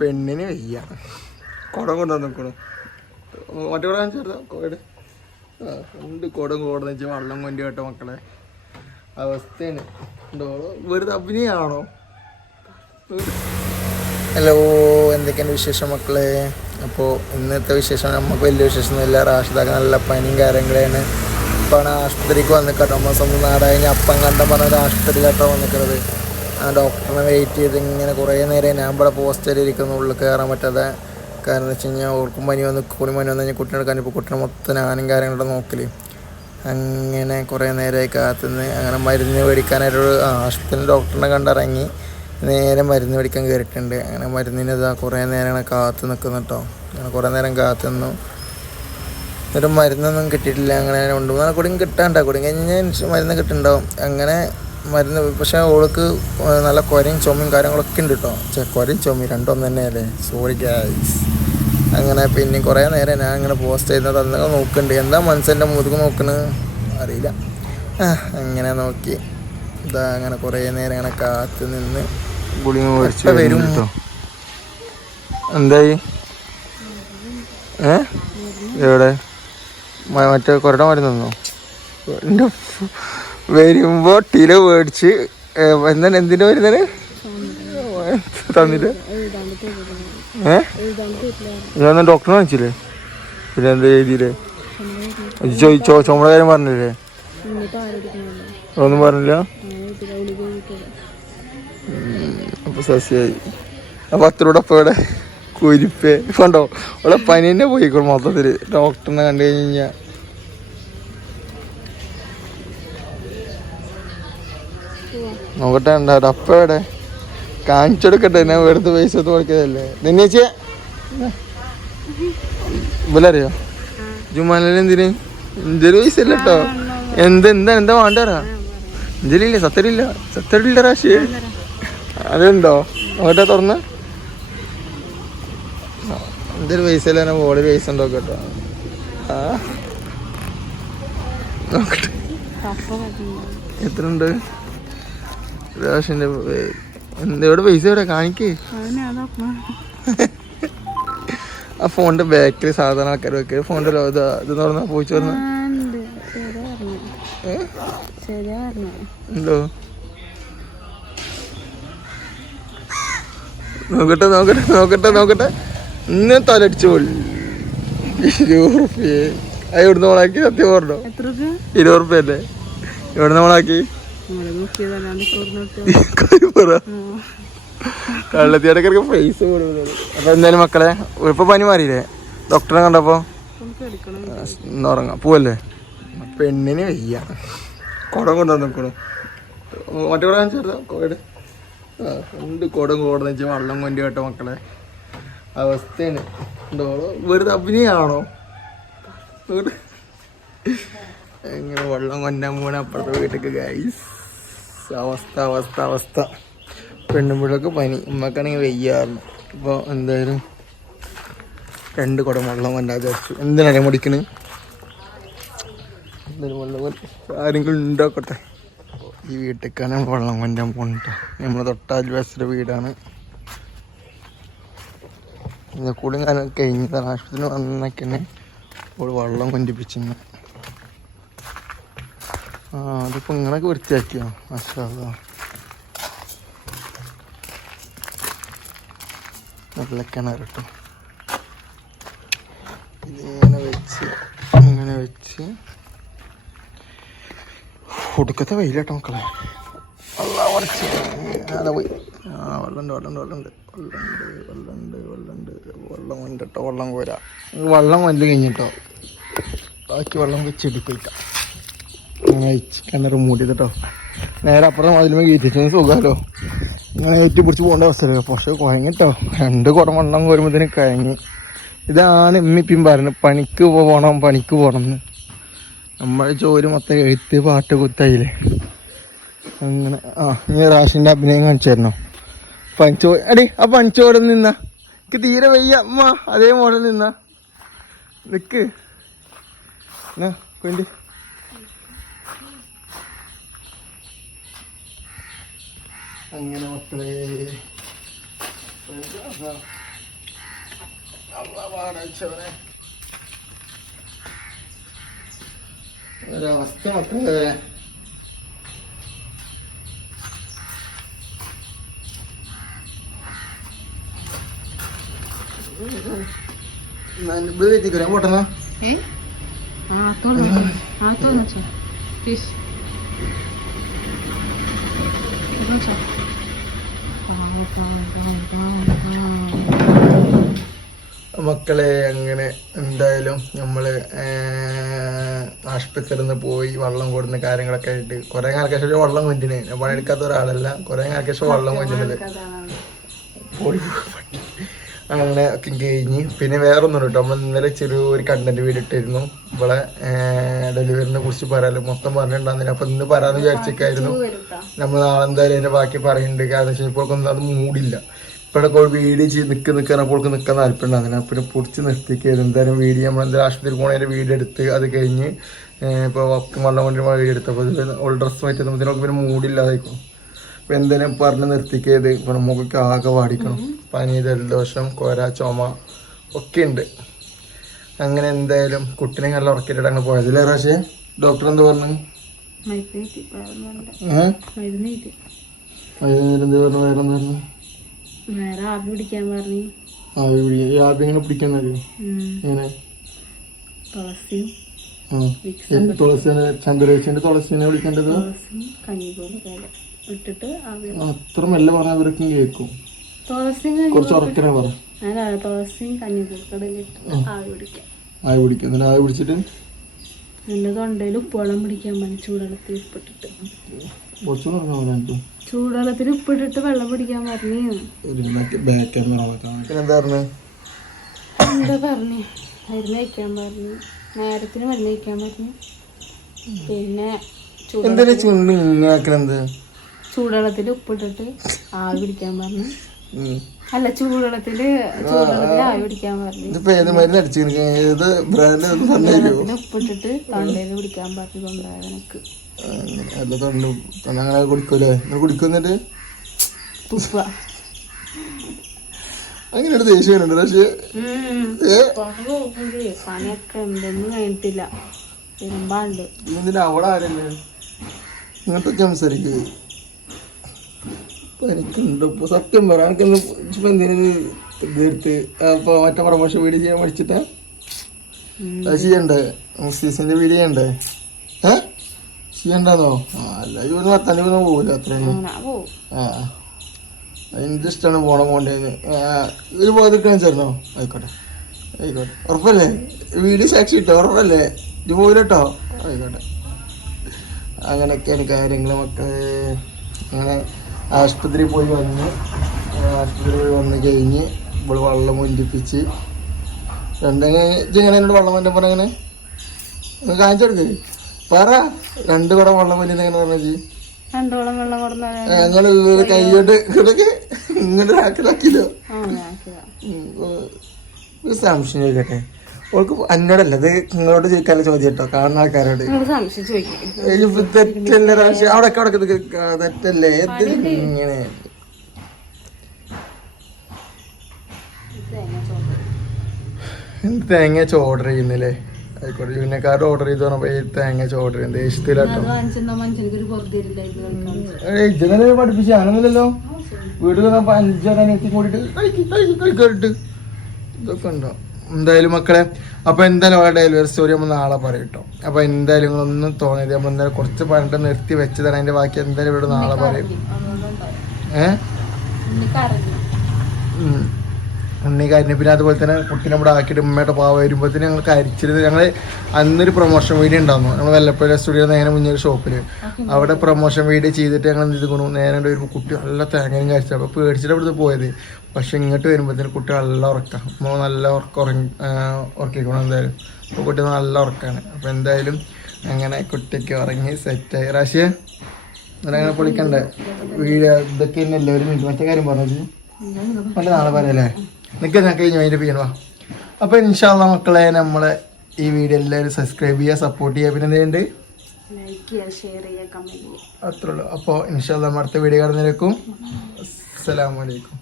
പെണ്ണിന് വയ്യ. കുടം കൊണ്ടുവന്ന് നിൽക്കണു. മറ്റേ കൂടെ കാണിച്ചു കോട് ഉണ്ട്. കുടം കോടെന്ന് വെച്ചാൽ വെള്ളം കൊണ്ടി കേട്ടോ മക്കളെ. അവസ്ഥയാണ്. വെറുതെ അഭിനയാണോ? ഹലോ, എന്തൊക്കെയാണ് വിശേഷം മക്കളെ? അപ്പോൾ ഇന്നത്തെ വിശേഷം നമുക്ക് വലിയ വിശേഷമൊന്നുമില്ല. റാഷിദാക്ക് നല്ല പനിയും കാര്യങ്ങളാണ്. ഇപ്പോഴാണ് ആശുപത്രിക്ക് വന്നിട്ടോ. നമ്മൾ സ്വന്തം നാടായി അപ്പം കണ്ട പറഞ്ഞൊരു ആശുപത്രിയിലാട്ടോ വന്നിക്കുന്നത്. ആ ഡോക്ടറിനെ വെയിറ്റ് ചെയ്ത് ഇങ്ങനെ കുറേ നേരം ഞാൻ ഇവിടെ പോസ്റ്ററിലിരിക്കുന്നു, ഉള്ളിൽ കയറാൻ പറ്റാതെ. കാരണം എന്ന് വെച്ച് കഴിഞ്ഞാൽ ഓർക്കും പനി വന്ന് കൂടി പനി വന്നു കഴിഞ്ഞാൽ കുട്ടീനെ എടുക്കാൻ. ഇപ്പോൾ കുട്ടീനെ മൊത്തം ഞാനും കാര്യങ്ങളുടെ നോക്കൽ. അങ്ങനെ കുറേ നേരമായി കാത്തുനിന്ന് അങ്ങനെ മരുന്ന് മേടിക്കാനായിട്ടൊരു ആശുപത്രി ഡോക്ടറിനെ കണ്ടിറങ്ങി നേരെ മരുന്ന് മേടിക്കാൻ കയറിയിട്ടുണ്ട്. അങ്ങനെ മരുന്നിന് ഇതാ കുറേ നേരം കാത്തു നിൽക്കുന്നു കേട്ടോ. അങ്ങനെ കുറേ നേരം കാത്തു നിന്നു. എന്നിട്ട് മരുന്നൊന്നും കിട്ടിയിട്ടില്ല. അങ്ങനെ 2-3 കുടിയും കിട്ടാണ്ട. കുടിയും കഴിഞ്ഞാൽ മരുന്ന് കിട്ടുന്നുണ്ടാവും. അങ്ങനെ മരുന്ന് പക്ഷേ ഓൾക്ക് നല്ല കുരയും ചുമയും കാര്യങ്ങളൊക്കെ ഉണ്ട് കേട്ടോ. കുരയും ചുമയും രണ്ടൊന്നും തന്നെയല്ലേ, സോറി ഗൈസ്. അങ്ങനെ പിന്നെ കുറേ നേരം ഞാൻ അങ്ങനെ പോസ്റ്റ് ചെയ്യുന്നത് അന്നൊക്കെ നോക്കുന്നുണ്ട്. എന്താ മനസ്സിൻ്റെ മുതുക് നോക്കണത് അറിയില്ല. അങ്ങനെ നോക്കി ഇതാ അങ്ങനെ കുറേ നേരം അങ്ങനെ കാത്തു നിന്ന് വരും. എന്തായി? എവിടെ മറ്റേ കൊറോണ മരുന്നോ? എൻ്റെ വരുമ്പോ ടില മേടിച്ച് എന്താണ് എന്തിൻ്റെ മരുന്നാണ് തന്നിട്ട്? ഞാൻ ഡോക്ടറെ കാണിച്ചില്ലേ? പിന്നെ എന്താ എഴുതിയില്ലേ? ചുമട കാര്യം പറഞ്ഞില്ലേ? ഒന്നും പറഞ്ഞില്ല. അപ്പൊ സസ്യായി. അപ്പൊ അത്രൂടെ അപ്പൊ ഇവിടെ കുരിപ്പേ കണ്ടോ? ഇവിടെ പനി തന്നെ പോയിക്കോളും മൊത്തത്തില്. ഡോക്ടറിനെ കണ്ടു കഴിഞ്ഞാൽ നോക്കട്ടെ. ഉണ്ടാവും അപ്പ എവിടെ കാണിച്ചെടുക്കട്ടെ. ഞാൻ വെറുതെ പൈസ ഒത്ത് കൊടുക്കതല്ലേ. നിന്നേച്ചിയെ ഇവലറിയോ? ജുമാനല്ലേ? എന്തൊരു പൈസ ഇല്ല കേട്ടോ. എന്താ വേണ്ടറാ? എന്തിലില്ല സത്തരില്ല റാശി. അതുണ്ടോ? നോക്കട്ടെ തുറന്ന്. എന്തൊരു പൈസ ഇല്ല. ബോർഡിൽ പൈസ ഉണ്ടോ കേട്ടോ. നോക്കട്ടെ എത്ര ഉണ്ട് റാഷിന്റെ. എവിടെ പൈസ എവിടെ കാണിക്കേ? ആ ഫോണിന്റെ ബാക്കിൽ സാധാരണ ആൾക്കാർ വെക്കുക. ഫോണിന്റെ ഇത് തുറന്ന പോയിച്ചു പറഞ്ഞ എന്തോ. നോക്കട്ടെ. ഇന്ന് തലടിച്ചു 20 റുപ്യ. അത് എവിടുന്ന് മോളാക്കി? സത്യം പറഞ്ഞോ? 20 റുപ്യ അല്ലേ? എവിടുന്ന് മോളാക്കി? കള്ളത്തിടക്കൊക്കെ പൈസ കൊടുക്കുന്നത്. അപ്പൊ എന്തായാലും മക്കളെ ഇപ്പൊ പനി മാറിയില്ലേ? ഡോക്ടറെ കണ്ടപ്പോ ഉറങ്ങാം പോവല്ലേ? പെണ്ണിന് വയ്യ. കുടം കൊണ്ടുവന്ന് നിൽക്കണു. മറ്റേ കൂടെ കാണിച്ചു കോട് ഉണ്ട്. കുടം കോടെന്ന് വെച്ചാൽ വെള്ളം കൊണ്ടി കേട്ടോ മക്കളെ. അവസ്ഥയാണ്. വെറുതെ അഭിനയാണോ? എങ്ങനെ വെള്ളം കൊണ്ടാൻ പോണ അപ്പുറത്തെ വീട്ടിലേക്ക് ഗൈസ്. അവസ്ഥ. പെണ്ണുമ്പിള്ളക്ക് പനി, ഉമ്മക്കാണെങ്കിൽ വെയ്യാറുണ്ട്. ഇപ്പോൾ എന്തായാലും 2 കുടം വെള്ളം കൊണ്ടാ വിചാരിച്ചു. എന്തിനാണ് മുടിക്കണ്? എന്തായാലും വെള്ളം ആരെങ്കിലും ഉണ്ടാക്കട്ടെ. ഈ വീട്ടിലേക്കാണ് വെള്ളം കൊണ്ടാൻ പോകണിട്ടോ. നമ്മൾ തൊട്ടാൽവാസിയുടെ വീടാണ്. കൂടിയും കാലം കഴിഞ്ഞതാണ്. ആശുപത്രിയിൽ വന്നൊക്കെ തന്നെ വെള്ളം കൊണ്ടിപ്പിച്ചിരുന്നു. അതിപ്പോൾ ഇങ്ങനൊക്കെ വൃത്തിയാക്കിയോ? മാഷാ അല്ലാഹ്. നല്ല കിണർ കേട്ടോ. ഇങ്ങനെ വെച്ച് ഒടുക്കത്തെ വെയിലാട്ടോ മക്കളെ. പോയി. വെള്ളം കോരാ. വെള്ളം വല്ല കഴിഞ്ഞിട്ടോ. ബാക്കി വെള്ളം വെച്ചെടുക്കാം. അങ്ങനെ വെച്ച് കിണർ മൂടിയതട്ടോ. നേരെ അപ്പുറം അതിലുമ്പോൾ കയറ്റിച്ചത് സുഖമല്ലോ. ഇങ്ങനെ കയറ്റി പിടിച്ച് പോകേണ്ട അവസ്ഥ. പക്ഷെ കുഴങ്ങിട്ടോ. 2 കുടം വെള്ളം കോരുമ്പോഴത്തേന് കഴിഞ്ഞ്. ഇതാണ് ഇമ്മിപ്പം പറയുന്നത്, പണിക്ക് പോകണം എന്ന്. നമ്മളെ ജോലി മൊത്തം എഴുത്ത് പാട്ട് കുത്തായില്ലേ. അങ്ങനെ ഇനി റാഷിൻ്റെ അഭിനയം കാണിച്ചു തരണോ? ആ പണിച്ചോടെ നിന്നാ എനിക്ക് തീരെ വയ്യ അമ്മ. അതേ മോഡൽ നിന്നാ നിക്ക് കൊണ്ട്. അങ്ങനെ മക്കളെ ഒരവസ്ഥ മക്കളെ. പൊട്ടുന്ന മക്കളെ. അങ്ങനെ എന്തായാലും നമ്മള് ആശുപത്രിയിൽ നിന്ന് പോയി വെള്ളം കൊടുക്കുന്ന കാര്യങ്ങളൊക്കെ ആയിട്ട് കുറെ കാലക്ക് ശേഷം വെള്ളം കൊണ്ടിന്. പണിയെടുക്കാത്ത ഒരാളല്ല, കുറെ കാലക്ക് ശേഷം വെള്ളം കൊണ്ടിനത് അങ്ങനെ ഒക്കെ കഴിഞ്ഞ്. പിന്നെ വേറെ ഒന്നും കേട്ടോ, നമ്മൾ ഇന്നലെ ചെറിയൊരു കണ്ടന്റ് വീഡിയോ ഇട്ടിരുന്നു ഇവിടെ ഡെലിവറിനെ കുറിച്ച് പറയാലോ. മൊത്തം പറഞ്ഞിട്ടുണ്ടാകുന്നില്ല, അപ്പൊ ഇന്ന് പറയാന്ന് വിചാരിച്ചിരിക്കായിരുന്നു. നമ്മൾ നാളെ എന്തായാലും അതിന്റെ ബാക്കി പറയുന്നുണ്ട്. കാരണം വെച്ചാൽ ഇപ്പോഴൊന്നും അത് മൂടില്ല. ഇപ്പോഴൊക്കെ വീഡിയോ ചെയ്ത് നിൽക്കാനപ്പോൾക്ക് നിൽക്കാൻ താല്പര്യമുണ്ടാകുന്നില്ല. പിന്നെ പൊടിച്ച് നിർത്തിക്കരുത്. എന്തായാലും വീഡിയോ നമ്മളെന്തായാലും ആശുപത്രി പോണതിൻ്റെ വീഡിയോ എടുത്ത് അത് കഴിഞ്ഞ് ഇപ്പോൾ വെള്ളം കൊണ്ടുവരുമ്പോൾ വീഡിയോ എടുത്തപ്പോൾ ഓൾ ഡ്രസ്സ് മാറ്റുമ്പോൾ ഇതിനൊക്കെ പിന്നെ മൂടില്ലാതായിരിക്കും. അപ്പോൾ എന്തായാലും പറഞ്ഞ് നിർത്തിക്കരുത്. ഇപ്പോൾ നമുക്കൊക്കെ ആകെ പാടിക്കണം. പനി, ജലദോഷം, കോര, ചുമ ഒക്കെ ഉണ്ട്. അങ്ങനെ എന്തായാലും കുട്ടിനെ നല്ല ഉറക്കിയിട്ടാണ് അങ്ങനെ പോയതില്ലേ പക്ഷേ ഡോക്ടർ എന്താ പറഞ്ഞു? എന്ത് പറഞ്ഞു? വേറെ എന്താ പറഞ്ഞു? ആവി പിടിക്കാൻ പറഞ്ഞു. ആവി എങ്ങനെ പിടിക്കാൻ അറിയോ? എങ്ങനെ? തുളസി ചന്ദ്രേശന്റെ തുളസിനെ വിളിക്കേണ്ടത് അത്ര മെല്ലെ പറഞ്ഞാൽ അവരൊക്കെ കേൾക്കും. കുറച്ച് ഉറക്കനെ പറ. ആവി പിടിക്കും. എന്നിട്ട് ആവി പിടിച്ചിട്ട് എന്റെ തൊണ്ടയിൽ ഉപ്പുവെള്ളം പിടിക്കാൻ പറഞ്ഞു. ചൂടുവെള്ളത്തിൽ ഉപ്പിട്ടിട്ട് ചൂടുവെള്ളത്തിൽ ഉപ്പിട്ടിട്ട് വെള്ളം പിടിക്കാൻ പറഞ്ഞു. എന്താ പറഞ്ഞു? മരുന്ന് കഴിക്കാൻ പറഞ്ഞു. നേരത്തിന് മരുന്ന് കഴിക്കാൻ പറഞ്ഞു. പിന്നെ ചൂടുവെള്ളത്തിൽ ഉപ്പിട്ടിട്ട് ആവി പിടിക്കാൻ പറഞ്ഞു. അല്ല, ചൂടുവെള്ളത്തില് ആവി പിടിക്കാൻ പറഞ്ഞു. ഉപ്പിട്ടിട്ട് തൊണ്ടയിൽ പിടിക്കാൻ പറഞ്ഞു. തൊണ്ടവേദനക്ക് കുടിക്കുന്നിട്ട് തുപ്പ. അങ്ങനെ ദേഷ്യമുണ്ട്. പക്ഷേ പണിയൊക്കെ എന്തൊന്നും കഴിഞ്ഞിട്ടില്ല. തിരുമ്പാണ്ട്. ഇതിന്റെ അവിടെ ആരല്ലേ ഇങ്ങോട്ടൊക്കെ സംസാരിക്കുക? എനിക്കുണ്ട് ഇപ്പൊ സത്യം പറയാം. എനിക്കൊന്ന് ഇപ്പൊ എന്തിനു തീർത്ത് അപ്പൊ മറ്റേ പ്രമോഷൻ വീഡിയോ ചെയ്യാൻ പഠിച്ചിട്ടാ അത് ചെയ്യണ്ടേ? സീസണിന്റെ വീഡിയോ ചെയ്യണ്ടേ? ചെയ്യണ്ടെന്നോ? അല്ല, ഇവിടുന്ന് 10 പോകില്ല അത്രയും. എനിക്ക് ഇഷ്ടമാണ് പോണ്ടേന്ന്. ഇത് പോകാതിരിക്കാൻ ചേർന്നോ? ആയിക്കോട്ടെ ആയിക്കോട്ടെ. ഉറപ്പല്ലേ? വീഡിയോ സാക്ഷി കിട്ടോ? ഉറപ്പല്ലേ? ഇത് പോയിട്ടോ? ആയിക്കോട്ടെ. അങ്ങനെയൊക്കെയാണ് കാര്യങ്ങൾ മക്കളെ. അങ്ങനെ ആശുപത്രിയിൽ പോയി വന്ന് കഴിഞ്ഞ് ഇവിടെ വെള്ളം കൊഞ്ചിപ്പിച്ച് ഇങ്ങനെ എന്നോട് വെള്ളം കൊണ്ടപ്പോൾ അങ്ങനെ കാണിച്ചെടുക്ക് പറ. 2 കുടം വെള്ളം കൊല്ലുന്ന എങ്ങനെ പറഞ്ഞു? അങ്ങനെ കൈയോട്ട് ഇങ്ങോട്ട് ആക്കലാക്കില്ലോ. ഒരു സംശയം ചോദിക്കട്ടെ? ഓൾക്ക് എന്നോടല്ല, അത് നിങ്ങളോട് ചോദിക്കാനുള്ള ചോദ്യം കേട്ടോ, കാണുന്ന ആൾക്കാരോട്. തെറ്റല്ലേ പ്രാവശ്യം? അവിടെ തെറ്റല്ലേ? ഇങ്ങനെ തേങ്ങ ഓർഡർ ചെയ്യുന്നില്ലേ? ആയിക്കോട്ടെ. യൂണിക്കാർഡ് ഓർഡർ ചെയ്ത് പറഞ്ഞപ്പോ തേങ്ങ ഓർഡർ ചെയ്യുന്നത് ദേഷ്യത്തിലാട്ടോ. ഇജനെ പഠിപ്പിച്ച ആണെന്നില്ലല്ലോ. വീട്ടിൽ വന്നപ്പോ 5 അനിയത്തി കൂടിയിട്ട് കഴിക്കാറിട്ട് ഇതൊക്കെ ഉണ്ടോ? എന്തായാലും മക്കളെ, അപ്പോൾ എന്തായാലും അവരുടെ ഡെലിവറി സ്റ്റോറി നമ്മൾ നാളെ പറയും കേട്ടോ. അപ്പോൾ എന്തായാലും നിങ്ങളൊന്നും തോന്നിയത് നമ്മൾ എന്തായാലും കുറച്ച് പറഞ്ഞിട്ട് നിർത്തി വെച്ചതാണ്. അതിൻ്റെ ബാക്കി എന്തായാലും ഇവിടെ നാളെ പറയും. ഉണ്ണിക്കാരന് പിന്നെ അതുപോലെ തന്നെ കുട്ടീനെ ഇവിടെ ആക്കിയിട്ട് ഉമ്മയുടെ പാവ വരുമ്പോഴത്തേന് ഞങ്ങൾ കരിച്ചിരുന്നത്. ഞങ്ങൾ അന്നൊരു പ്രൊമോഷൻ വീഡിയോ ഉണ്ടായിരുന്നു. ഞങ്ങൾ വെല്ലപ്പുഴ സ്റ്റുഡിയോ നേരെ മുന്നേ ഒരു ഷോപ്പിൽ അവിടെ പ്രൊമോഷൻ വീഡിയോ ചെയ്തിട്ട് ഞങ്ങൾ എന്ത് ചെയ്തു? നേരെ വരുമ്പോൾ കുട്ടി നല്ല തേങ്ങയും കഴിച്ചത്. അപ്പോൾ പേടിച്ചിട്ട് അവിടുത്തെ പോയത്. പക്ഷെ ഇങ്ങോട്ട് വരുമ്പോഴത്തേന് കുട്ടി നല്ല ഉറക്കാം. അപ്പോൾ നല്ല ഉറക്കിക്കണം എന്തായാലും. അപ്പോൾ കുട്ടി നല്ല ഉറക്കമാണ്. അപ്പോൾ എന്തായാലും അങ്ങനെ കുട്ടിക്ക് ഉറങ്ങി സെറ്റായി. റാശിയ അങ്ങനെ പൊളിക്കണ്ടേ വീഡിയോ? ഇതൊക്കെ തന്നെ എല്ലാവരും മറ്റേ കാര്യം പറഞ്ഞത് പണ്ട് നാളെ പറയല്ലേ? നിൽക്കുക ഞാൻ കഴിഞ്ഞു അതിൻ്റെ ചെയ്യണോ? അപ്പോൾ ഇൻഷാ അല്ലാഹ് മക്കളെ, നമ്മളെ ഈ വീഡിയോ എല്ലാവരും സബ്സ്ക്രൈബ് ചെയ്യുക, സപ്പോർട്ട് ചെയ്യുക. പിന്നെ എന്തുണ്ട്? അത്രേ ഉള്ളൂ. അപ്പോൾ ഇൻഷാ അല്ലാഹ് അടുത്ത വീഡിയോ കാണുന്നതിലേക്കും അസ്സലാമു അലൈക്കും.